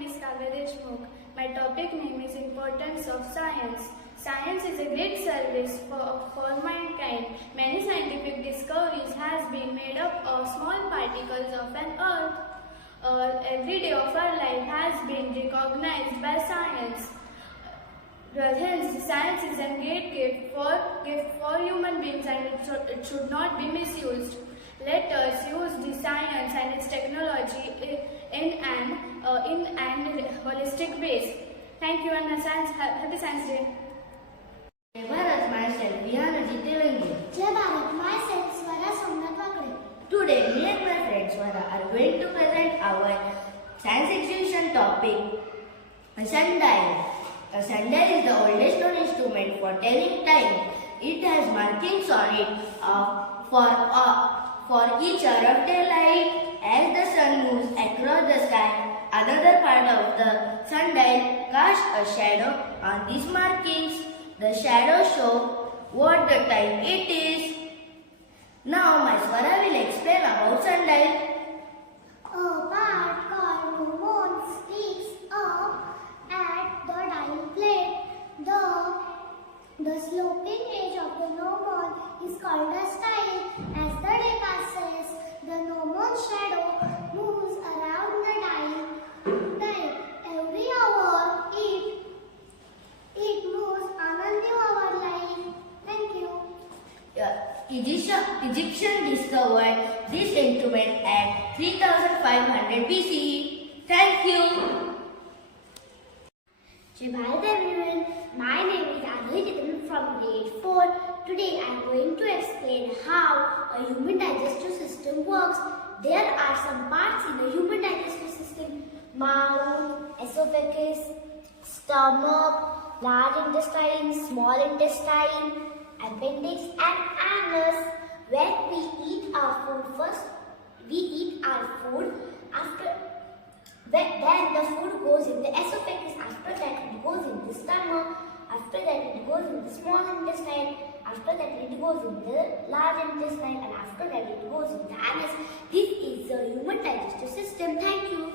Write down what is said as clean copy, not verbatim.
name is Digestive. My topic name is Importance of Science. Science is a great service for mankind. Many scientific discoveries has been made up of small particles of an earth. Every day of our life has been recognized by science. Hence, science is a great gift for human beings, and it should not be misused. Let us use the science and its technology in an holistic base. Thank you and happy Science Day. Jai Bharat, myself Vihanati Telangi. Jai Bharat, myself Swara Somnath Vakre. Today, me and my friend Swara are going to present our science exhibition topic, a sundial. A sundial is the oldest known instrument for telling time. It has markings on it for each hour of daylight. As the sun moves across the sky, another part of the sundial casts a shadow on these markings. The shadows show what the time it is. Now my Swara will explain about sundial. A part called gnomon sticks up at the dial plate. The sloping edge of the gnomon is called a style. As the day passes, the gnomon shadow moves around the dial. Every hour it moves on a new hour line. Thank you. Egyptians discovered this instrument at 3500 BCE. Thank you. Jai Bharat everyone, my name is Adhiti from grade 4. Today I am going to explain how a human digestive system works. There are some parts in the human digestive system: mouth, esophagus, stomach, large intestine, small intestine, appendix and anus. When we eat our food first, we eat our food. Then the food goes in the esophagus. After that it goes in the stomach. After that it goes in the small intestine. After that it goes in the large intestine. And after that it goes in the anus. This is the human digestive system. Thank you.